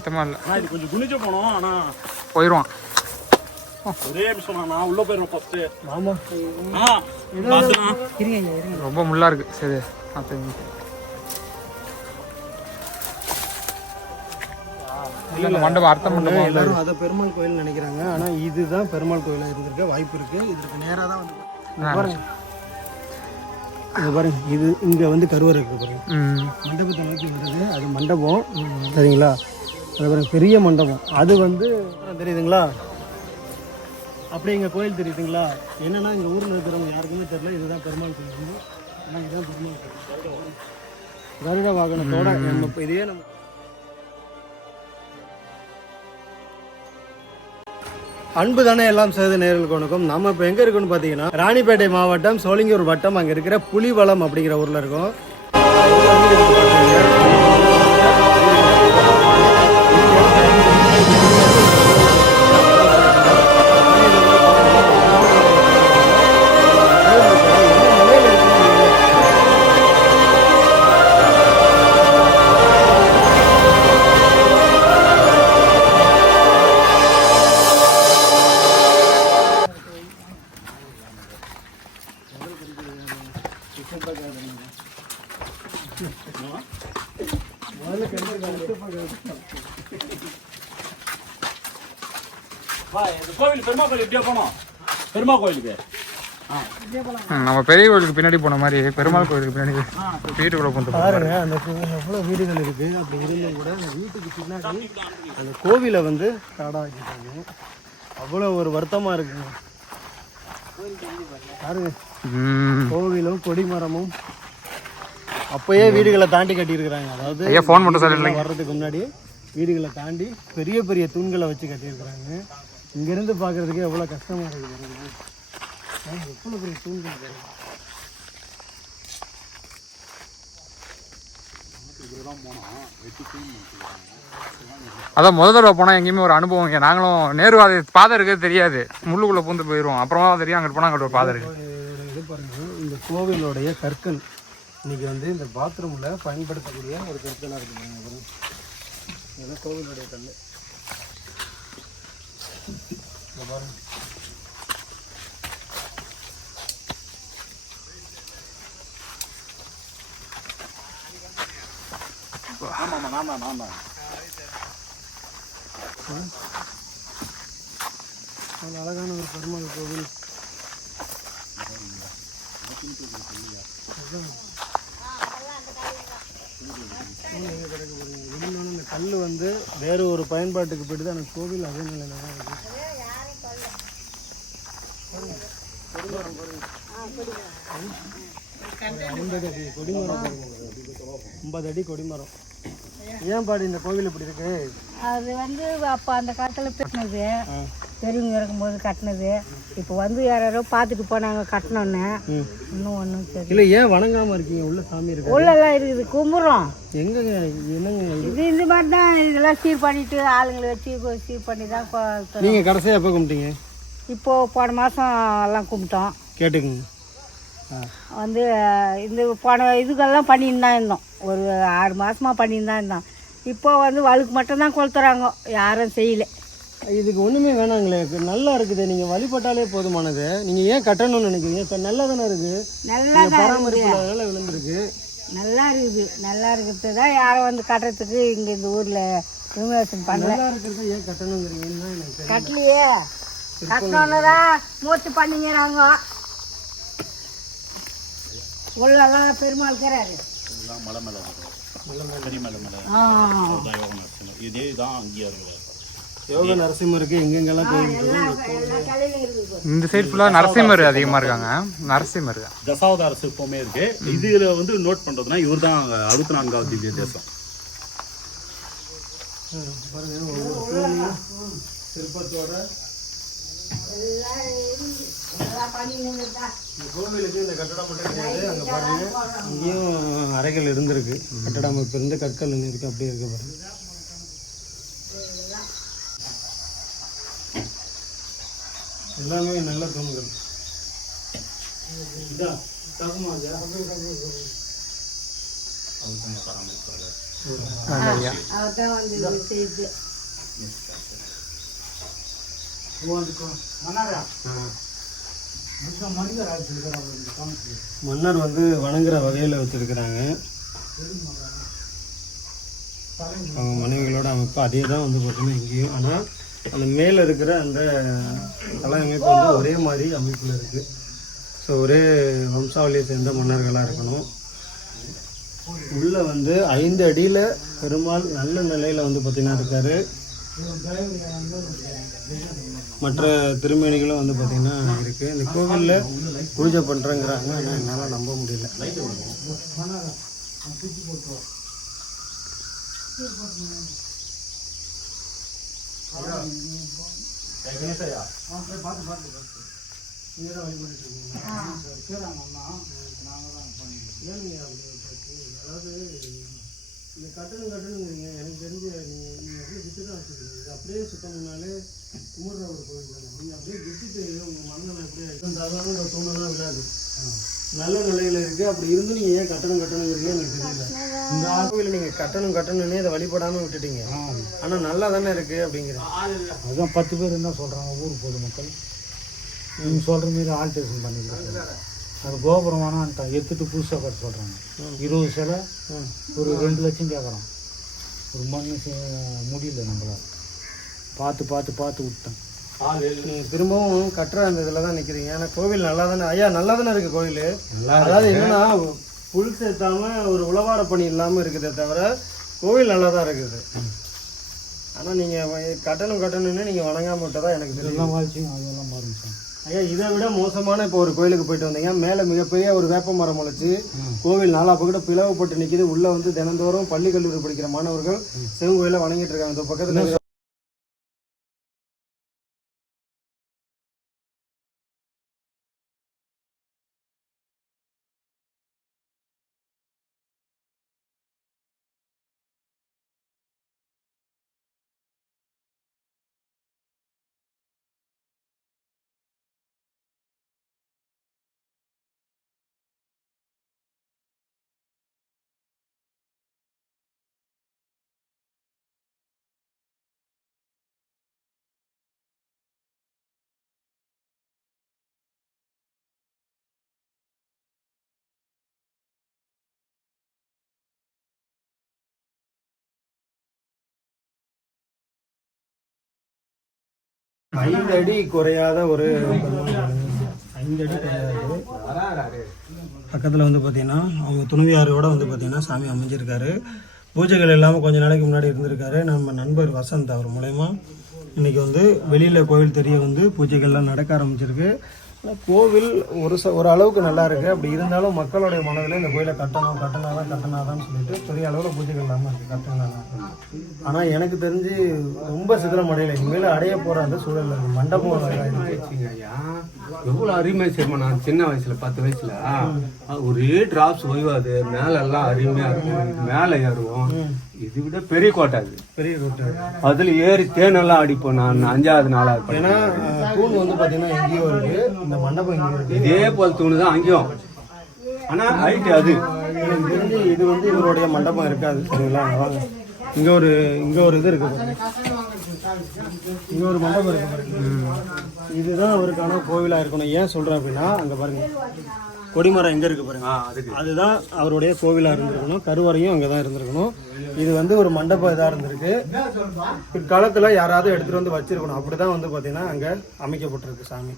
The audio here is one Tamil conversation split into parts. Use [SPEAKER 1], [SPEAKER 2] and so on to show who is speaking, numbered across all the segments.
[SPEAKER 1] சுத்தமாக இல்லை.
[SPEAKER 2] ஆனா இது கொஞ்சம் குனிஞ்சு போனோம் ஆனா
[SPEAKER 1] போயிடுவான்
[SPEAKER 2] ஒரே நிமிஷம் நான் நான் உள்ள போயிடுவேன் ஃபர்ஸ்ட்
[SPEAKER 3] ஆமா
[SPEAKER 2] ஆ பாத்துனா
[SPEAKER 3] இருங்க ஐயா, இருங்க.
[SPEAKER 1] ரொம்ப முள்ளா இருக்கு. சரி மண்டபம் அர்த்த மண்டபம்
[SPEAKER 3] எல்லாரும் அதை பெருமாள் கோயில் நினைக்கிறாங்க. ஆனா இதுதான் பெருமாள் கோயிலா இருந்திருக்க வாய்ப்பு இருக்கு. இதற்கு நேரா தான் வந்து இங்க பாருங்க. இது இங்க வந்து கருவறை இருக்கு பாருங்க
[SPEAKER 1] ம்.
[SPEAKER 3] மண்டபத்தை நோக்கி வருது. அது மண்டபம். சரிங்களா? அது பெரிய மண்டபம். அது வந்து தெரியுதுங்களா? அப்படியே எங்கள் கோயில் தெரியுதுங்களா? என்னன்னா இந்த ஊரில் இருக்கிறவங்க யாருக்குமே தெரியல. இதுதான் பெருமாள் கோயில் ஆனால் இதுதான் பெருமாள் கோயில். கருட வாகனத்தோட நம்ம இப்ப இதே நம்ம அன்பு தானே எல்லாம் செய்த நேர்களுக்கு வணக்கம் நம்ம இப்போ எங்கே இருக்கோம்னு பார்த்தீங்கன்னா ராணிப்பேட்டை மாவட்டம் சோளிங்கூர் வட்டம் அங்கே இருக்கிற புலிவளம் அப்படிங்கிற ஊரில் இருக்கோம்.
[SPEAKER 2] பெருமா கோயிலுக்கு?
[SPEAKER 1] ம், நம்ம பெரிய கோயிலுக்கு பின்னாடி போன மாதிரி பெருமாள் கோயிலுக்கு பின்னாடி வீட்டுக்குள்ள கொண்டு
[SPEAKER 3] பாருங்க அந்த எவ்வளோ வீடுகள் இருக்கு. அப்படி இருந்தும் கூட அந்த வீட்டுக்கு பின்னாடி அந்த கோவிலை வந்து காடா வச்சுட்டாங்க அவ்வளோ ஒரு வருத்தமா இருக்குங்க பாருங்க. கோவிலும் கொடிமரமும் அப்பயே வீடுகளை தாண்டி கட்டியிருக்கிறாங்க. அதாவது
[SPEAKER 1] ஃபோன் மட்டும்
[SPEAKER 3] வர்றதுக்கு முன்னாடி வீடுகளை தாண்டி பெரிய பெரிய தூண்களை வச்சு கட்டியிருக்கிறாங்க. இங்கிருந்து பார்க்கறதுக்கே எவ்வளோ கஷ்டமா இருக்குது பாருங்க. எவ்வளோ பெரிய தூண்கள் பாருங்க.
[SPEAKER 1] அதான் முதல் தடவை போனால் எங்கேயுமே ஒரு அனுபவம் இங்கே நாங்களும் நேரு அது பாதை இருக்கிறது தெரியாது முள்ளுக்குள்ளே பூந்து போயிடுவோம் அப்புறமா தெரியும் அங்கிட்டு போனால் அங்கிட்டு ஒரு பாதை இருக்குது
[SPEAKER 3] இது பாருங்க இந்த கோவிலுடைய கற்கள் இன்னைக்கு வந்து இந்த பாத்ரூம்ல பயன்படுத்தக்கூடிய ஒரு கற்களா இருக்கு பாருங்க பாருங்க. இதெல்லாம் கோவிலுடைய கல் இங்க பாருங்க
[SPEAKER 2] ஆமா ஆமா நான் தான் நான் தான்
[SPEAKER 3] நல்ல அழகான ஒரு பெருமாள் கோவில் இருந்தாலும் இந்த கல் வந்து வேற ஒரு பயன்பாட்டுக்கு போயிட்டு அந்த கோவில் அதே நிலையில தான் இருக்கு ஐம்பது அடி கொடிமரம். ஐம்பது அடி கொடிமரம். ஏன் பாடி இந்த கோவில் இப்படி இருக்கு?
[SPEAKER 4] அது வந்து அப்போ அந்த காலத்தில் கட்டினது பெரியவங்க இருக்கும்போது கட்டினது. இப்போ வந்து யாரோ பார்த்துட்டு போனாங்க கட்டினோன்னு. இன்னும் ஒன்றும் தெரியல.
[SPEAKER 3] இல்ல ஏன் வணங்காம இருக்கீங்க? உள்ள சாமி இருக்கு
[SPEAKER 4] உள்ளெல்லாம் இருக்குது. கும்புறோம்.
[SPEAKER 3] எங்கங்க என்னங்க இது?
[SPEAKER 4] இந்த மாதிரி தான் இதெல்லாம் சீர் பண்ணிட்டு ஆளுங்களை வச்சு சீர் பண்ணி தான் கொ- தரோம்.
[SPEAKER 3] நீங்க கடைசியா எப்போ கும்பிட்டீங்க?
[SPEAKER 4] இப்போ போன மாதம் எல்லாம் கும்பிட்டோம்.
[SPEAKER 3] கேட்டுக்குங்க.
[SPEAKER 4] வந்து இந்த போன இதுக்கெல்லாம் பண்ணின்னு தான் இருந்தோம். ஒரு ஆறு மாசமா பண்ணின்னு தான் இருந்தோம். இப்போ வந்து வழுக்கு மட்டும்தான் கொளுத்துறாங்க யாரும் செய்யல.
[SPEAKER 3] இதுக்கு ஒண்ணுமே வேணாங்களே. நல்லா இருக்குது. நீங்க வழிபட்டாலே போதுமானது. நீங்க ஏன் கட்டணும்னு நினைக்கிறீங்க? இப்ப நல்லா தானே இருக்கு
[SPEAKER 4] நல்லா
[SPEAKER 3] பராமரிப்பு விழுந்திருக்கு.
[SPEAKER 4] நல்லா இருக்குது. நல்லா இருக்கிறது தான் யாரும் வந்து கட்டுறதுக்கு இங்கே இந்த ஊரில் இன்வெஸ்ட் பண்ணல.
[SPEAKER 3] நல்லா இருக்கிறத ஏன் கட்டணுங்கிறீங்கன்னு எனக்கு.
[SPEAKER 4] கட்டலையே. கட்டணுன்னு தான் மூச்சு பண்ணிங்கிறாங்க உள்ளெல்லாம் பெருமாள் இருக்கிறாரு.
[SPEAKER 2] இதெல்லாம் மலை மேல இருக்கு பெரிய மலை மேல. இதே தான் அங்கேயே இருக்கிறார்
[SPEAKER 3] யோக நரசிம்மர் இருக்கு எங்கெங்கெல்லாம் கோயில்
[SPEAKER 1] இந்த சைடு ஃபுல்லாக நரசிம்மர் அதிகமாக இருக்காங்க. நரசிம்மர்
[SPEAKER 2] தசாவதார சிற்பமே இருக்கு. இதுல வந்து நோட் பண்றதுன்னா இவர் தான் அறுபத்தி நான்காவது திவ்ய தேசம்.
[SPEAKER 3] சிற்பத்தோட கோவிலுக்கு இந்த கட்டடம் மட்டும் கிடையாது அங்க பாருங்க. இங்கேயும் அறைகள் இருந்திருக்கு. கட்டட அமைப்பு இருந்து கற்கள் இருக்கு அப்படியே இருக்கு பாருங்க. எல்லாமே நல்ல தூண்கள் இதா, மன்னர் வந்து வணங்குற வகையில் வச்சுருக்கிறாங்க. அவங்க மனைவிகளோட அமைப்பு அதே தான் வந்து பார்த்தீங்கன்னா இங்கேயும். ஆனால் அந்த மேலே இருக்கிற அந்த தலை அமைப்பு வந்து ஒரே மாதிரி அமைப்பில் இருக்குது ஸோ ஒரே வம்சாவளியை சேர்ந்த மன்னர்களாக இருக்கணும். உள்ளே வந்து ஐந்து அடியில் பெருமாள் நல்ல நிலையில் வந்து பார்த்திங்கன்னா இருக்கார். மற்ற திருமேனிகளும் வந்து பார்த்திங்கன்னா இருக்குது இந்த கோவிலில் பூஜை பண்ணுறேங்கிறாங்க ஆனால் என்னால் நம்ப முடியல. இந்த கட்டணம் கட்டணுங்கிறீங்க. எனக்கு தெரிஞ்ச நீங்கள் நீங்கள் அப்படியே விட்டு தான் வச்சுருக்கீங்க. இது அப்படியே சுத்தம் பண்ணாலே கும்பிட்ற ஒரு கோவில் தானே. நீங்கள் அப்படியே விட்டுட்டு உங்கள் மண்ணை அப்படியே சாதாரண இந்த தூணெல்லாம் விழாது நல்ல நிலையில் இருக்குது அப்படி இருந்து நீங்கள் ஏன் கட்டணம் கட்டணுங்கிறீங்க எனக்கு தெரியல. இந்த கோவிலில் நீங்கள் கட்டணம் கட்டணுன்னே இதை வழிபடாமல் விட்டுட்டீங்க. ஆனால் நல்லா தானே இருக்குது அப்படிங்கிறேன்.
[SPEAKER 5] அதுதான் பத்து பேர் என்ன சொல்கிறாங்க ஊர் பொதுமக்கள் நீங்கள் சொல்கிற மாரி ஆல்ட்ரேஷன் பண்ணிக்கலாம் அது கோபுரம் வேணான்ட்டான் எடுத்துட்டு புதுசாக கட்ட சொல்கிறாங்க இருபது சிலை ஒரு ரெண்டு லட்சம் கேட்குறோம் ஒரு மண் முடியல நம்மளால பார்த்து பார்த்து பார்த்து விட்டேன்.
[SPEAKER 3] நீங்கள் திரும்பவும் கட்டுற அந்த இதில் தான் நிற்கிறீங்க ஏன்னா கோவில் நல்லா தானே ஐயா நல்லா தானே இருக்குது கோவில். அதாவது என்னன்னா புல் சேர்த்தாம ஒரு உழவார பணி இல்லாமல் இருக்குதே தவிர கோவில் நல்லா தான் இருக்குது. ஆனால் நீங்கள் கட்டணம் கட்டணும்னு நீங்கள் வணங்காம விட்டதா எனக்கு தெரியும்.
[SPEAKER 5] அதெல்லாம் பாருங்க சார்
[SPEAKER 3] ஐயா இதை விட மோசமான இப்போ ஒரு கோயிலுக்கு போயிட்டு வந்தீங்க. மேலே மிகப்பெரிய ஒரு வேப்ப மரம் முளைச்சு கோவில் நாலா பக்கம் பிளவுப்பட்டு நிற்கிது உள்ளே வந்து தினந்தோறும் பள்ளி கல்லூரி படிக்கிற மாணவர்கள் சிவன் கோயிலை வணங்கிட்டு இருக்காங்க. இந்த பக்கத்தில் ஐந்து அடி குறையாத ஒரு ஐந்து அடி குறையாது பக்கத்தில் வந்து பார்த்தீங்கன்னா அவங்க துணைவியாரோட வந்து பார்த்தீங்கன்னா சாமி அமைஞ்சிருக்காரு. பூஜைகள் இல்லாமல் கொஞ்ச நாளைக்கு முன்னாடி இருந்திருக்காரு. நம்ம நண்பர் வசந்த் அவர் மூலயமா. இன்னைக்கு வந்து வெளியில் கோவில் தெரிய வந்து பூஜைகள்லாம் நடக்க ஆரம்பிச்சிருக்கு. ஆனா கோவில் ஒரு ச ஒரு அளவுக்கு நல்லா இருக்கு. அப்படி இருந்தாலும் மக்களுடைய மனதில் இந்த கோயிலை கட்டணும் கட்டணாதான் கட்டணாதான்னு சொல்லிட்டு பெரிய அளவில் பூஜைகள் இல்லாமல் இருக்கு. கட்டணம் ஆனால் எனக்கு தெரிஞ்சு ரொம்ப சிதிலம் அடையலை இனிமேல் அடைய போகிற அந்த சூழல் இருக்கு. மண்டபம்.
[SPEAKER 6] ஐயா எவ்வளவு அருமையா செய்யுமா நான் சின்ன வயசுல பத்து வயசுல. ஒரே டிராப்ஸ் ஓய்வாது. மேல எல்லாம் அருமையா இருக்கும். மேல ஏறுவோம். இது விட பெரிய கோட்டை அது.
[SPEAKER 3] பெரிய ரோட்டு
[SPEAKER 6] அதுல ஏறி தேனெல்லாம் அடிப்போம் நான் அஞ்சாவது படிக்கும்.
[SPEAKER 3] ஏன்னா தூண் வந்து பார்த்தீங்கன்னா எங்கேயோ இருக்கு இந்த மண்டபம் இங்கே இருக்கு.
[SPEAKER 6] இதே போல் தூணு தான் அங்கேயும். ஆனா ஹைட் அது.
[SPEAKER 3] எனக்கு தெரிஞ்சு இது வந்து இவருடைய மண்டபம் இருக்காது சரிங்களா? வாங்க இங்கே ஒரு இங்கே ஒரு இது இருக்கு. பாருங்க. இங்க ஒரு மண்டபம் இருக்கு இதுதான் அவருக்கான கோவிலா இருக்கணும். ஏன் சொல்றேன் அப்படின்னா அங்க பாருங்க. கொடிமரம் எங்க இருக்கு பாருங்க. அதுதான் அவருடைய கோவிலா இருந்திருக்கணும். கருவறையும் அங்கே தான் இருந்திருக்கணும். இது வந்து ஒரு மண்டபம் இதாக இருந்திருக்கு. பிற்காலத்தில் யாராவது எடுத்துட்டு வந்து வச்சிருக்கணும். அப்படிதான் வந்து பார்த்தீங்கன்னா அங்கே அமைக்கப்பட்டிருக்கு சாமி.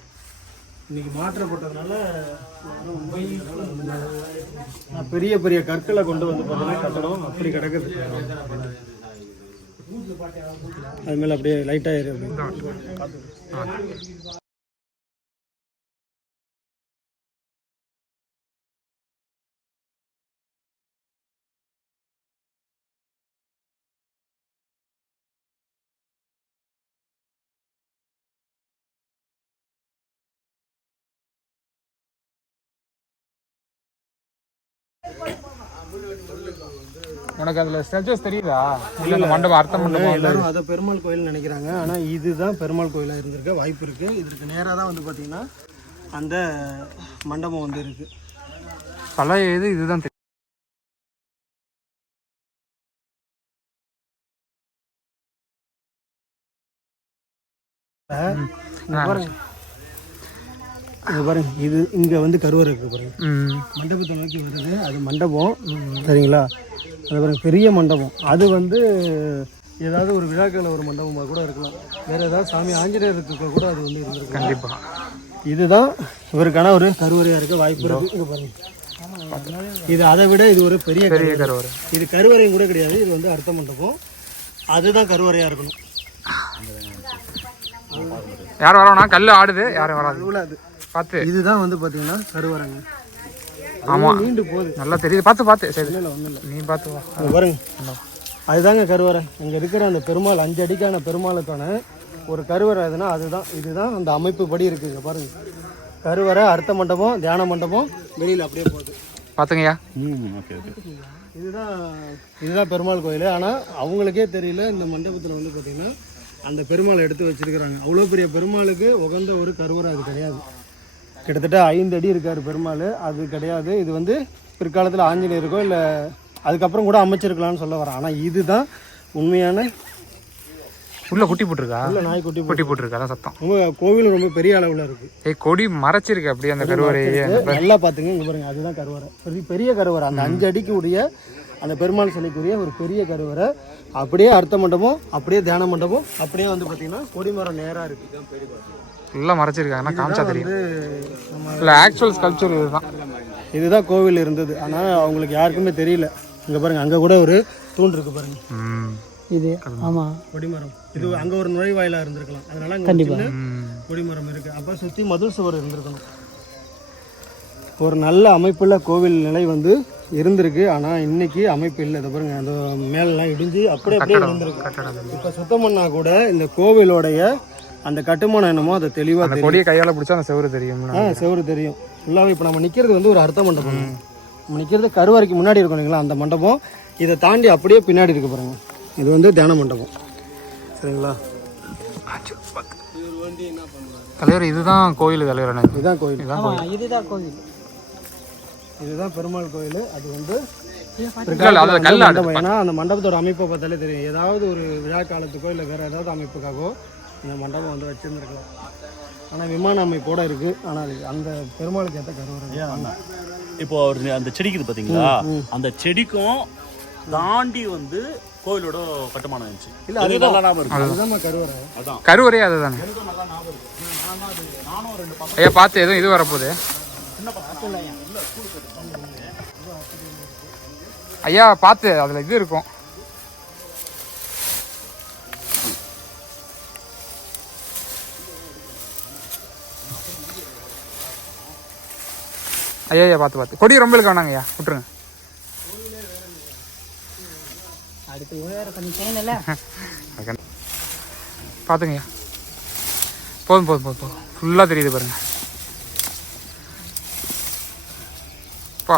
[SPEAKER 3] இன்னைக்கு மாற்றப்பட்டதுனால பெரிய பெரிய கற்களை கொண்டு வந்து பார்த்தீங்கன்னா கட்டடம் அப்படி கிடக்குது. அது மேலே அப்படியே லைட்டாக ஏறி
[SPEAKER 1] உனக்கு அதுல ஸ்டேச்சஸ் தெரியுதா? இல்ல அந்த மண்டபம் அர்த்தம் மண்டபம்
[SPEAKER 3] எல்லாரும் அதை பெருமாள் கோயில் நினைக்கிறாங்க. ஆனா இதுதான் பெருமாள் கோயிலா இருந்திருக்க வாய்ப்பு இருக்கு. இதற்கு நேராக தான் வந்து பாத்தீங்கன்னா அந்த மண்டபம் வந்து இருக்கு.
[SPEAKER 1] பழைய இது இதுதான் தெரியும்
[SPEAKER 3] இங்க பாருங்க இது இங்க வந்து கருவறை இருக்கு பாருங்க. மண்டபத்தை நோக்கி வருது அது மண்டபம் சரிங்களா? அது பாருங்க பெரிய மண்டபம். அது வந்து ஏதாவது ஒரு விழாக்கள் ஒரு மண்டபமாக கூட இருக்கலாம். வேற ஏதாவது சாமி ஆஞ்சநேயருக்கு கூட அது வந்து இருந்திருக்கும்
[SPEAKER 1] கண்டிப்பா.
[SPEAKER 3] இதுதான் இவருக்கான ஒரு கருவறையா இருக்க வாய்ப்பு இருக்கு. இங்க பாருங்க. இது அதை விட இது ஒரு பெரிய
[SPEAKER 1] பெரிய
[SPEAKER 3] கருவறை. இது கருவறையும் கூட கிடையாது இது வந்து அர்த்த மண்டபம். அதுதான் கருவறையா இருக்கணும்.
[SPEAKER 1] யார் வரவனா கல் ஆடுது யாரும் வராது. பார்த்து
[SPEAKER 3] இதுதான் வந்து பாத்தீங்கன்னா கருவறைங்க.
[SPEAKER 1] ஆமா.
[SPEAKER 3] நீண்டு போகுது.
[SPEAKER 1] நல்லா தெரியுது. பார்த்து பார்த்து சரி.
[SPEAKER 3] இல்லை ஒன்றும் இல்லை
[SPEAKER 1] நீ பார்த்து வா.
[SPEAKER 3] பாருங்க. அதுதாங்க கருவறை. இங்கே இருக்கிற அந்த பெருமாள் அஞ்சு அடிக்கான பெருமாளுக்கான ஒரு கருவறை அதுனா அதுதான். இதுதான் அந்த அமைப்பு படி இருக்குங்க பாருங்க. கருவறை அர்த்த மண்டபம் தியான மண்டபம் வெளியில் அப்படியே போகுது.
[SPEAKER 1] பார்த்துங்கய்யா
[SPEAKER 3] இதுதான் இதுதான் பெருமாள் கோயில். ஆனால் அவங்களுக்கே தெரியல இந்த மண்டபத்தில் வந்து பார்த்திங்கன்னா அந்த பெருமாளை எடுத்து வச்சிருக்கிறாங்க. அவ்வளோ பெரிய பெருமாளுக்கு உகந்த ஒரு கருவறை அது கிடையாது. கிட்டத்தட்ட ஐந்து அடி இருக்கார் பெருமாள். அது கிடையாது. இது வந்து பிற்காலத்தில் ஆஞ்சநேயருக்கோ இல்லை அதுக்கப்புறம் கூட அமைச்சிருக்கலாம்னு சொல்ல வரேன் ஆனால் இதுதான் உண்மையான
[SPEAKER 1] உள்ள குட்டி போட்டிருக்கா?
[SPEAKER 3] இல்லை நாய்க்குட்டி
[SPEAKER 1] குட்டி போட்டிருக்கா? அதான் சத்தம்.
[SPEAKER 3] ரொம்ப கோவில் ரொம்ப பெரிய அளவில் இருக்குது
[SPEAKER 1] ஏய் கொடி மறைச்சிருக்கு அப்படியே அந்த கருவறையே
[SPEAKER 3] நல்லா பார்த்துங்க இங்கே பாருங்க. அதுதான் கருவறை. பெரிய பெரிய கருவறை. அந்த அஞ்சு அடிக்கு உடைய அந்த பெருமாள் சிலைக்குரிய ஒரு பெரிய கருவறை. அப்படியே அர்த்த மண்டபம் அப்படியே தியான மண்டபம். அப்படியே வந்து பார்த்தீங்கன்னா கொடிமரம் நேராக இருக்குது
[SPEAKER 1] ஃபுல்லாக மறைச்சிருக்காங்க. ஆனால் காமிச்சா தெரியும். இல்லை ஆக்சுவல் ஸ்கல்ப்சர் இதுதான்.
[SPEAKER 3] இதுதான் கோவில் இருந்தது. ஆனால் அவங்களுக்கு யாருக்குமே தெரியல. இங்கே பாருங்க அங்கே கூட ஒரு தூண் இருக்கு பாருங்க.
[SPEAKER 1] ம்.
[SPEAKER 3] இது ஆமாம் கொடிமரம். இது அங்கே ஒரு நுழைவாயிலாக இருந்திருக்கலாம். அதனால அங்கே கண்டிப்பாக கொடிமரம் இருக்கு. அப்போ சுற்றி மதில் சுவர் இருந்திருக்கணும். ஒரு நல்ல அமைப்புள்ள கோவில் நிலை வந்து இருந்திருக்கு. ஆனால் இன்னைக்கு அமைப்பு இல்லை. இதை பாருங்க அந்த மேலெல்லாம் இடிஞ்சு அப்படியே அப்படியே
[SPEAKER 1] கட்டடம்.
[SPEAKER 3] இப்போ சுத்தம் பண்ணா கூட இந்த கோவிலோடைய அந்த கட்டுமானம் என்னமோ அதை தெளிவாக
[SPEAKER 1] அந்த
[SPEAKER 3] தெரியும்.
[SPEAKER 1] கொடியை கையால் பிடிச்சா அந்த செவரு தெரியும்ல
[SPEAKER 3] ஆ செவரு தெரியும். ஃபுல்லாகவே இப்போ நம்ம நிற்கிறது வந்து ஒரு அர்த்த மண்டபம். நம்ம நிற்கிறது கருவறைக்கு முன்னாடி இருக்கும் இல்லைங்களா அந்த மண்டபம். இதை தாண்டி அப்படியே பின்னாடி இருக்கு பாருங்க. இது வந்து தியான மண்டபம். சரிங்களா?
[SPEAKER 1] தலைவர் இதுதான் கோயில் தலைவர்
[SPEAKER 3] இதுதான் கோயில்.
[SPEAKER 1] இதுதான் கோயில்.
[SPEAKER 3] இதுதான் கோயில். இதுதான் பெருமாள் கோயில். அது வந்து. மண்டபம். ஏன்னா அந்த மண்டபத்தோட அமைப்பை பார்த்தாலே தெரியும். ஏதாவது ஒரு விழா காலத்துக்கோ இல்லை வேற ஏதாவது அமைப்புக்காகவோ இந்த மண்டபம் வந்து வச்சிருந்துருக்கலாம். ஆனால் விமான அமைப்போட இருக்கு. ஆனால் அது அந்த பெருமாளுக்கு ஏற்ற கருவறை
[SPEAKER 2] இப்போ ஒரு அந்த செடிக்கு இது பாத்தீங்களா அந்த செடிக்கும் தாண்டி வந்து கோவிலோட கட்டுமானம் இருந்துச்சு.
[SPEAKER 3] இல்ல,
[SPEAKER 2] அது. நல்லா ஞாபகம் இருக்கு?
[SPEAKER 3] அதுதான் கருவறை.
[SPEAKER 2] அதான்.
[SPEAKER 1] கருவறையே அதுதானே? ஐயா பார்த்து எதுவும் இது வரப்போகுது? ஐயா பார்த்து அதில் இது இருக்கும். ஐயா ஐயா பார்த்து பார்த்து. கொடி ரொம்ப காணாங்க ஐயா விட்டுருங்க.
[SPEAKER 4] அடுத்து வேற பண்ணி செய்யணும்ல
[SPEAKER 1] பார்த்துங்கய்யா. போதும் போதும் போதும் போதும். ஃபுல்லாக தெரியுது பாருங்க. பா.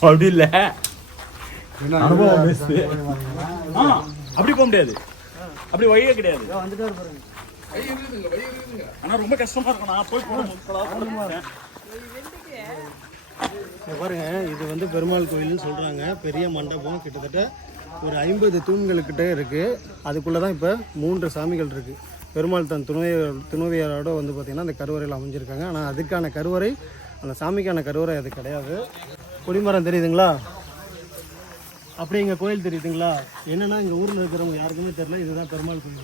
[SPEAKER 2] அப்படி இல்ல. அனுபவம் அப்படி போக முடியாது. அப்படி வழியே கிடையாது.
[SPEAKER 3] வந்துட்டே பாருங்க.
[SPEAKER 2] ஆனா ரொம்ப கஷ்டமா இருக்கும். நான் போய்
[SPEAKER 3] பாருங்க இது வந்து பெருமாள் கோயில்னு சொல்றாங்க. பெரிய மண்டபம். கிட்டத்தட்ட ஒரு ஐம்பது தூண்களுக்கிட்ட இருக்கு. அதுக்குள்ள தான் இப்போ மூன்று சாமிகள் இருக்கு. பெருமாள் தன் துணைவியர் துணைவியரோட வந்து பார்த்தீங்கன்னா அந்த கருவறையில் அமைஞ்சிருக்காங்க. ஆனால் அதுக்கான கருவறை அந்த சாமிக்கான கருவறை அது கிடையாது. கொடிமரம் தெரியுதுங்களா? அப்படியே இங்கே கோயில் தெரியுதுங்களா? என்னன்னா இங்கே ஊரில் இருக்கிறவங்க யாருக்குமே தெரியல. இதுதான் பெருமாள் கோயில்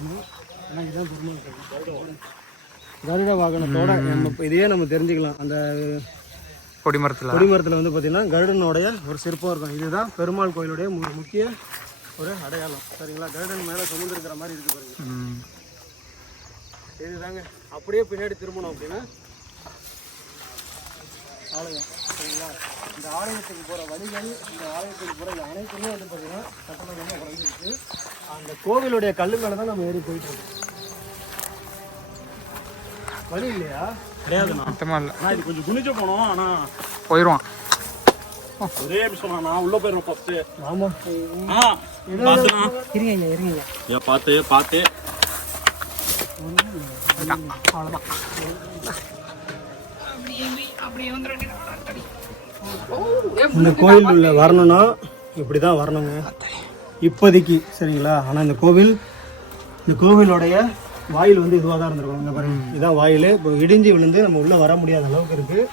[SPEAKER 3] ஆனால் இதுதான் பெருமாள் கருட வாகனத்தோட நம்ம இதையே நம்ம தெரிஞ்சுக்கலாம். அந்த
[SPEAKER 1] கொடிமரத்தில்
[SPEAKER 3] கொடிமரத்தில் வந்து பார்த்தீங்கன்னா கருடனுடைய ஒரு சிற்பம் இருக்கும். இதுதான் பெருமாள் கோயிலுடைய முக்கிய ஒரு அடையாளம். சரிங்களா? கருடன் மேலே சுமந்துருக்கிற மாதிரி இருக்கு பாருங்க. இதுதாங்க. அப்படியே பின்னாடி திரும்பணும் அப்படின்னா ஆலயம். சரிங்களா இந்த ஆலயத்துக்கு போகிற வழிகள் இந்த ஆலயத்துக்கு போகிற இந்த அனைத்துமே வந்து பார்த்தீங்கன்னா கட்டணமாக குறைஞ்சிருக்கு. அந்த கோவிலுடைய கல்லு மேலே தான் நம்ம ஏறி போயிட்டு இருக்கோம். வழி இல்லையா?
[SPEAKER 2] கிடையாதுண்ணா.
[SPEAKER 1] சுத்தமாக இல்லை.
[SPEAKER 2] ஆனா இது கொஞ்சம் குனிஞ்சு போனோம் ஆனா
[SPEAKER 1] போயிடுவான்.
[SPEAKER 2] ஒரே நிமிஷம் நான் உள்ள போயிடுறேன் ஃபர்ஸ்ட்
[SPEAKER 3] ஆமாம்
[SPEAKER 2] ஆ
[SPEAKER 4] இருங்க இருங்க
[SPEAKER 2] ஏன் பார்த்து பார்த்து
[SPEAKER 3] இந்த கோயில் உள்ள வரணும்னா இப்படி தான் வரணுங்க. இப்போதைக்கு சரிங்களா? ஆனால் இந்த கோவில் இந்த கோவிலோடைய வாயில் வந்து இதுவாக தான் இருந்திருக்கும். இங்க பாருங்க. இதான் வாயில். இப்போ இடிஞ்சு விழுந்து நம்ம உள்ளே வர முடியாத அளவுக்கு இருக்குது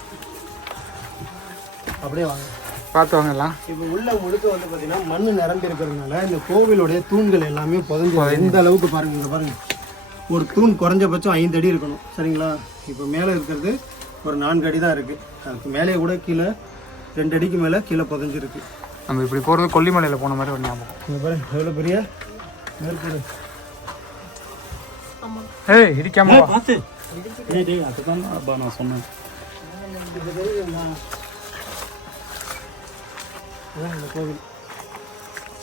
[SPEAKER 3] அப்படியே வாங்க.
[SPEAKER 1] பார்த்து வாங்க எல்லாம்
[SPEAKER 3] இப்போ உள்ள முழுக்க வந்து பார்த்தீங்கன்னா மண் நிரம்பி இருக்கிறதுனால இந்த கோவிலுடைய தூண்கள் எல்லாமே புதஞ்சு எந்த அளவுக்கு பாருங்க இங்க பாருங்க. ஒரு தூண் குறைஞ்சபட்சம் ஐந்து அடி இருக்கணும். சரிங்களா? இப்போ மேலே இருக்கிறது ஒரு நான்கு அடி தான் இருக்கு. அதுக்கு மேலே கூட கீழே ரெண்டு அடிக்கு மேலே கீழே புதஞ்சிருக்கு.
[SPEAKER 1] நம்ம இப்படி போகிறது கொல்லிமலையில் போன மாதிரி ஒரு ஞாபகம்.
[SPEAKER 3] இங்க எவ்வளோ பெரிய மேற்கூடு
[SPEAKER 1] ஏய் இடிக்காம.
[SPEAKER 2] பார்த்து. டேய் டேய் அதுதான் அப்பா நான் சொன்னேன்.
[SPEAKER 3] அதான் இந்த கோவில்.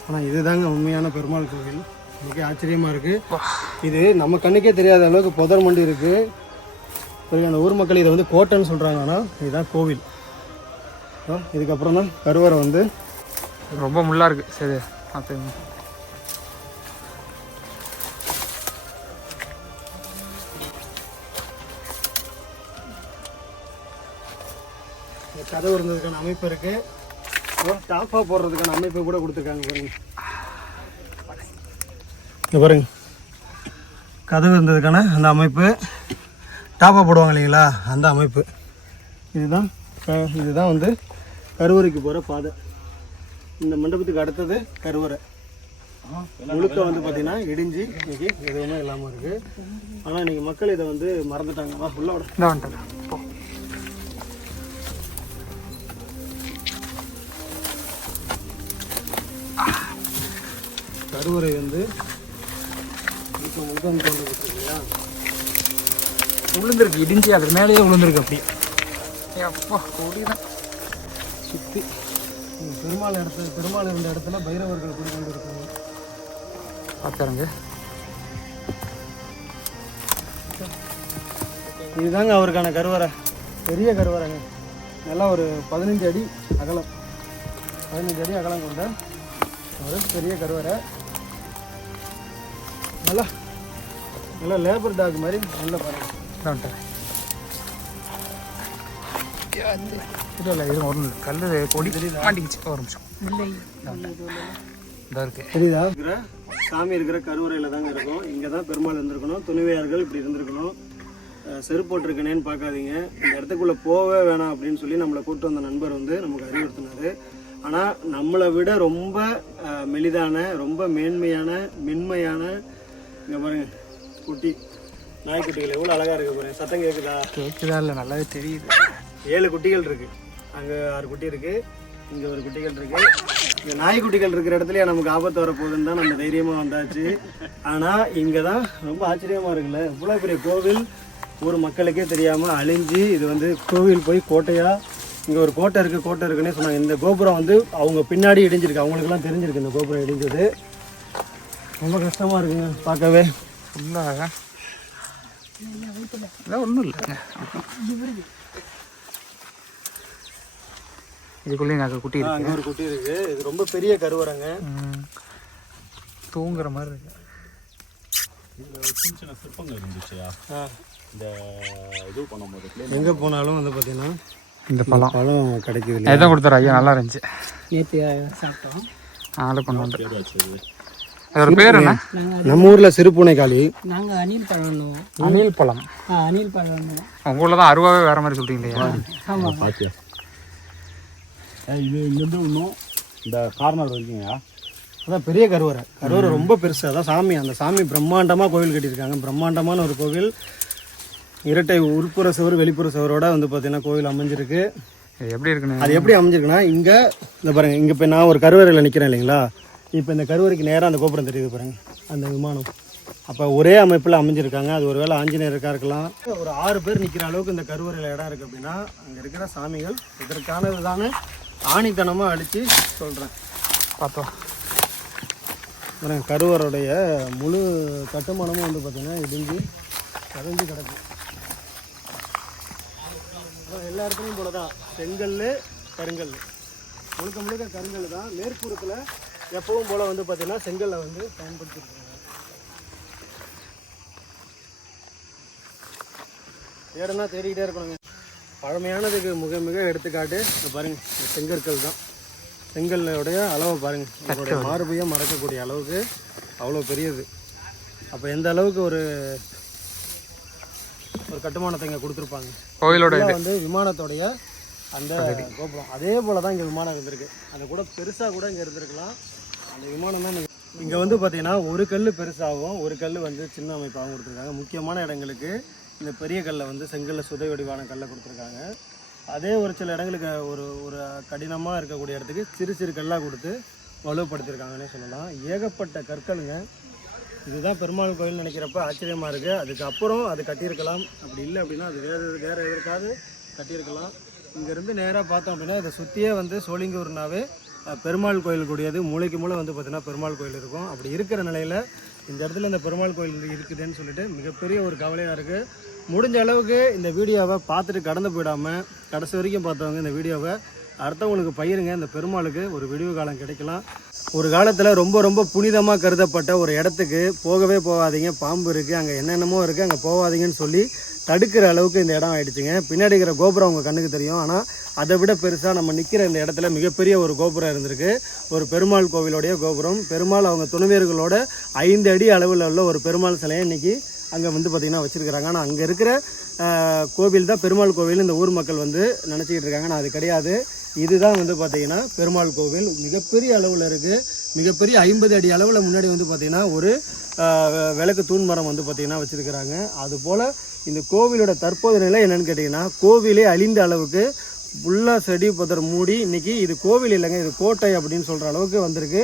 [SPEAKER 3] ஆனால் இதுதாங்க உண்மையான பெருமாள் கோவில். மிக ஆச்சரியமாக இருக்குது இது நம்ம கண்ணுக்கே தெரியாத அளவுக்கு புதர் மண்டி இருக்குது சரி அந்த ஊர் மக்கள் இதை வந்து கோட்டைன்னு சொல்கிறாங்க ஆனால் இதுதான் கோவில். இதுக்கப்புறம் தான் கருவறை வந்து
[SPEAKER 1] ரொம்ப முள்ளா இருக்கு. சரி பார்த்துங்க
[SPEAKER 3] இந்த கதவு இருந்ததுக்கான அமைப்பு இருக்குது டாப்பாக போடுறதுக்கான அமைப்பு கூட கொடுத்துருக்காங்க பாருங்க. இங்க பாருங்க. கதவு இருந்ததுக்கான அந்த அமைப்பு. டாப்பா போடுவாங்க இல்லைங்களா? அந்த அமைப்பு. இதுதான் இதுதான் வந்து கருவறைக்கு போகிற பாதை. இந்த மண்டபத்துக்கு அடுத்தது கருவறை. முழுக்க வந்து பார்த்தீங்கன்னா இடிஞ்சு இன்னைக்கு எதுவுமே இல்லாமல் இருக்குது ஆனால் இன்னைக்கு மக்கள் இதை வந்து மறந்துட்டாங்க. விட.
[SPEAKER 1] இந்த வந்துட்டேன் போ.
[SPEAKER 3] கருவறை வந்து இப்போ முகம் தோன்றிருக்கு இல்லையா?
[SPEAKER 1] விழுந்திருக்கு இடிஞ்சு அது மேலேயே விழுந்திருக்கு அப்படியே அப்பா கொடிதான்.
[SPEAKER 3] சுற்றி பெருமாள் இடத்துல பெருமாள் இருந்த இடத்துல பைரவர்கள் குடிக்கொண்டு இருக்காங்க
[SPEAKER 1] பார்த்தாருங்க
[SPEAKER 3] இதுதாங்க அவருக்கான கருவறை. பெரிய கருவறைங்க. நல்லா ஒரு பதினஞ்சு அடி அகலம். பதினஞ்சு அடி அகலம் கொண்ட ஒரு பெரிய கருவறை. நல்லா நல்லா லேபர் டாக் மாதிரி நல்லா பாருங்க.
[SPEAKER 1] இந்த வந்துட்டேன் இல்லை இல்லை இது கல் கொடி மாட்டிக்கிச்சு ஒரு நிமிஷம் இருக்கு
[SPEAKER 3] தெரியுதா சாமி இருக்கிற கருவறையில் தாங்க இருக்கும் இங்கே தான் பெருமாள் இருந்திருக்கணும் துணிவையார்கள் இப்படி இருந்திருக்கணும் செருப்பு போட்டிருக்கனேன்னு பார்க்காதீங்க. இந்த இடத்துக்குள்ளே போவே வேணாம் அப்படின்னு சொல்லி நம்மளை கூப்பிட்டு வந்த நண்பர் வந்து நமக்கு அறிவுறுத்தினாரு. ஆனால் நம்மளை விட ரொம்ப மெலிதான ரொம்ப மேன்மையான மென்மையான இங்கே பாருங்க குட்டி. நாய்க்குட்டிகள் எவ்வளோ அழகாக இருக்கு பாருங்க சத்தம் கேட்குதா
[SPEAKER 1] கேட்குதா இல்லை நல்லாவே தெரியுது.
[SPEAKER 3] ஏழு குட்டிகள் இருக்கு. அங்க ஆறு குட்டி இருக்கு. இங்க ஒரு குட்டிகள் இருக்கு. இந்த நாய்க்குட்டிகள் இருக்கிற இடத்துலயே நமக்கு ஆபத்து வரப்போகுதுன்னு தான் நம்ம தைரியமா வந்தாச்சு. ஆனா இங்க தான் ரொம்ப ஆச்சரியமா இருக்குல்ல. இவ்வளவு பெரிய கோவில் ஊர் மக்களுக்கே தெரியாம அழிஞ்சு இது வந்து கோவில் போய் கோட்டையா இங்க ஒரு கோட்டை இருக்கு கோட்டை இருக்குன்னே சொன்னாங்க. இந்த கோபுரம் வந்து அவங்க பின்னாடி இடிஞ்சிருக்கு. அவங்களுக்குலாம் தெரிஞ்சிருக்கு இந்த கோபுரம் இடிஞ்சது. ரொம்ப கஷ்டமா இருக்குங்க பார்க்கவே.
[SPEAKER 1] ஃபுல்லாக இல்லை ஒன்றும் இல்லைங்க. இதுக்குள்ளேயும் நாங்கள் குட்டி இருக்கு
[SPEAKER 3] ஒரு குட்டி இருக்கு. இது ரொம்ப பெரிய கருவறைங்க.
[SPEAKER 1] ம். தூங்குற மாதிரி இருக்கு.
[SPEAKER 2] சின்ன சின்ன சிற்பங்கள் இருந்துச்சுயா இந்த இது பண்ணும்போது
[SPEAKER 3] எங்க போனாலும் வந்து பாத்தீங்கன்னா
[SPEAKER 1] இந்த பழம்.
[SPEAKER 3] பழம் கிடைக்குது
[SPEAKER 1] எதை கொடுத்தாரு ஐயா. நல்லா இருந்துச்சு.
[SPEAKER 4] நேற்று சாப்பிட்டோம்.
[SPEAKER 1] ஆளை கொண்டு வந்து. அதோட பேர் என்ன?
[SPEAKER 3] நம்ம ஊர்ல சிறுபூனை காளி
[SPEAKER 4] நாங்கள் அணில் பழம்
[SPEAKER 1] அணில் பழம்.
[SPEAKER 4] அணில் பழம்
[SPEAKER 1] உங்க ஊர்ல தான் அருவாவே வேற மாதிரி சொல்றீங்களே.
[SPEAKER 4] ஆமாம்
[SPEAKER 2] பாத்தியா? இது இங்கேருந்து இன்னும் இந்த கார்னர் வரைக்கும்யா.
[SPEAKER 3] அதான் பெரிய கருவறை. கருவறை ரொம்ப பெருசு. அதான் சாமி. அந்த சாமி பிரம்மாண்டமா கோவில் கட்டியிருக்காங்க. பிரம்மாண்டமான ஒரு கோவில். இரட்டை உட்புற சுவர் வெளிப்புற சுவரோட வந்து பார்த்தீங்கன்னா கோவில் அமைஞ்சிருக்கு.
[SPEAKER 1] எப்படி இருக்குன்னு?
[SPEAKER 3] அது எப்படி அமைஞ்சிருக்குன்னா இங்க இந்த பாருங்க இங்க இப்போ நான் ஒரு கருவறையில் நிற்கிறேன் இல்லைங்களா? இப்போ இந்த கருவறைக்கு நேராக அந்த கோபுரம் தெரியுது பாருங்க. அந்த விமானம். அப்போ ஒரே அமைப்பில் அமைஞ்சிருக்காங்க. அது ஒருவேளை ஆஞ்சநேயருக்காக இருக்கலாம். ஒரு ஆறு பேர் நிற்கிற அளவுக்கு இந்த கருவறையில் இடம் இருக்குது அப்படின்னா அங்கே இருக்கிற சாமிகள் இதற்கானதுதான ஆணித்தனமாக அடித்து சொல்கிறேன்
[SPEAKER 1] பார்த்தோம்.
[SPEAKER 3] பாருங்க கருவறையுடைய முழு கட்டுமானமும் வந்து பார்த்திங்கன்னா இடிஞ்சு கதஞ்சு கிடக்கு. அதான் எல்லா இடத்துலையும் போல தான் செங்கல் கருங்கல் முழுக்க முழுக்க கருங்கல் தான். மேற்புறத்தில் எப்பவும் போல வந்து பார்த்தீங்கன்னா செங்கல்லை வந்து பயன்படுத்திருக்காங்க. தேடுனா தேடிக்கிட்டே இருக்கணுங்க. பழமையானதுக்கு மிக மிக எடுத்துக்காட்டு. இந்த பாருங்க இந்த செங்கற்கள் தான். செங்கல்லுடைய அளவை பாருங்க. உங்களுடைய மார்பையும் மறக்கக்கூடிய அளவுக்கு அவ்வளோ பெரியது. அப்போ எந்த அளவுக்கு ஒரு ஒரு கட்டுமானத்தை இங்கே கொடுத்துருப்பாங்க?
[SPEAKER 1] கோயிலோட
[SPEAKER 3] வந்து விமானத்தோடைய அந்த கோபுரம். அதே போல தான் இங்கே விமானம் இருந்திருக்கு. அந்த கூட பெருசாக கூட இங்கே இருந்திருக்கலாம். அந்த விமானம் தான் இங்கே வந்து பார்த்தீங்கன்னா ஒரு கல் பெருசாகவும் ஒரு கல் வந்து சின்ன அமைப்பாகவும் கொடுத்துருக்காங்க. முக்கியமான இடங்களுக்கு இந்த பெரிய கல்லை வந்து செங்கல்ல சுதை வடிவான கல்லை கொடுத்துருக்காங்க. அதே ஒரு சில இடங்களுக்கு ஒரு ஒரு கடினமாக இருக்கக்கூடிய இடத்துக்கு சிறு சிறு கல்லாக கொடுத்து வலுப்படுத்தியிருக்காங்கன்னே சொல்லலாம். ஏகப்பட்ட கற்களுங்க. இதுதான் பெருமாள் கோயில் நினைக்கிறப்ப ஆச்சரியமாக இருக்குது அதுக்கப்புறம் அது கட்டியிருக்கலாம். அப்படி இல்லை அப்படின்னா அது வேறு வேறு எதற்காவது கட்டியிருக்கலாம். இங்கேருந்து நேராக பார்த்தோம் அப்படின்னா இதை சுற்றியே வந்து சோழிங்கூர்னாவே பெருமாள் கோயில் கூடியது. மூளைக்கு மூளை வந்து பார்த்திங்கன்னா பெருமாள் கோயில் இருக்கும். அப்படி இருக்கிற நிலையில் இந்த இடத்துல இந்த பெருமாள் கோயில் இருக்குதுன்னு சொல்லிட்டு மிகப்பெரிய ஒரு கவலையாக இருக்குது முடிஞ்ச அளவுக்கு இந்த வீடியோவை பார்த்துட்டு கடந்து போயிடாமல் கடைசி வரைக்கும் பார்த்தவங்க இந்த வீடியோவை அடுத்தவங்களுக்கு பயிருங்க இந்த பெருமாளுக்கு ஒரு விடிவு காலம் கிடைக்கலாம். ஒரு காலத்தில் ரொம்ப ரொம்ப புனிதமாக கருதப்பட்ட ஒரு இடத்துக்கு போகவே போகாதீங்க. பாம்பு இருக்குது அங்கே என்னென்னமோ இருக்குது அங்கே போகாதீங்கன்னு சொல்லி தடுக்கிற அளவுக்கு இந்த இடம் ஆயிடுச்சுங்க. பின்னாடி இருக்கிற கோபுரம் உங்கள் கண்ணுக்கு தெரியும். ஆனால் அதை விட பெருசாக நம்ம நிற்கிற இந்த இடத்துல மிகப்பெரிய ஒரு கோபுரம் இருந்திருக்கு. ஒரு பெருமாள் கோவிலுடைய கோபுரம். பெருமாள் அவங்க துணைவியர்களோட ஐந்து அடி அளவில் உள்ள ஒரு பெருமாள் சிலையை இன்னைக்கு அங்கே வந்து பார்த்திங்கன்னா வச்சுருக்கிறாங்க. ஆனால் அங்கே இருக்கிற கோவில் தான் பெருமாள் கோவில். இந்த ஊர் மக்கள் வந்து நினச்சிக்கிட்டு இருக்காங்க. ஆனால் அது கிடையாது. இதுதான் வந்து பார்த்திங்கன்னா பெருமாள் கோவில். மிகப்பெரிய அளவில் இருக்குது மிகப்பெரிய ஐம்பது அடி அளவில் முன்னாடி வந்து பார்த்திங்கன்னா ஒரு விளக்கு தூண் மரம் வந்து பார்த்திங்கன்னா வச்சுருக்கிறாங்க. அதுபோல் இந்த கோவிலோட தற்போதைய நிலை என்னென்னு கேட்டிங்கன்னா கோவிலே அழிந்த அளவுக்கு ஃபுல்லாக செடி புதர் மூடி இன்னைக்கு இது கோவில் இல்லைங்க. இது கோட்டை அப்படின்னு சொல்கிற அளவுக்கு வந்திருக்கு.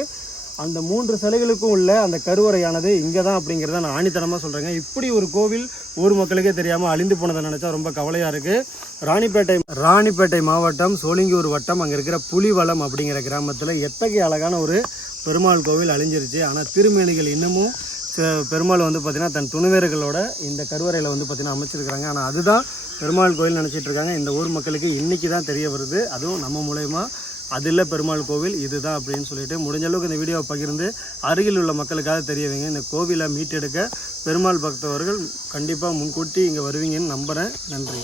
[SPEAKER 3] அந்த மூன்று சிலைகளுக்கும் உள்ள அந்த கருவறையானது இங்கே தான் அப்படிங்கிறத நான் ஆணித்தனமாக சொல்கிறேங்க இப்படி ஒரு கோவில் ஊர் மக்களுக்கே தெரியாமல் அழிந்து போனதை நினச்சா ரொம்ப கவலையாக இருக்குது ராணிப்பேட்டை ராணிப்பேட்டை மாவட்டம் சோளிங்கூர் வட்டம் அங்கே இருக்கிற புலிவளம் அப்படிங்கிற கிராமத்தில் எத்தகைய அழகான ஒரு பெருமாள் கோவில் அழிஞ்சிருச்சு. ஆனால் திருமேனிகள் இன்னமும் பெருமாள் வந்து பார்த்திங்கன்னா தன் துணிவேர்களோட இந்த கருவறையில் வந்து பார்த்திங்கன்னா அமைச்சிருக்கிறாங்க. ஆனால் அதுதான் பெருமாள் கோயில் நினச்சிட்டு இருக்காங்க. இந்த ஊர் மக்களுக்கு இன்றைக்கி தான் தெரிய வருது. அதுவும் நம்ம மூலயமா அது இல்லை பெருமாள் கோவில் இதுதான் அப்படின்னு சொல்லிட்டு முடிஞ்ச அளவுக்கு இந்த வீடியோவை பகிர்ந்து அருகில் உள்ள மக்களுக்காக தெரிய வைங்க இந்த கோவிலை மீட்டெடுக்க பெருமாள் பக்தவர்கள் கண்டிப்பாக முன்கூட்டி இங்கே வருவீங்கன்னு நம்புகிறேன் நன்றி.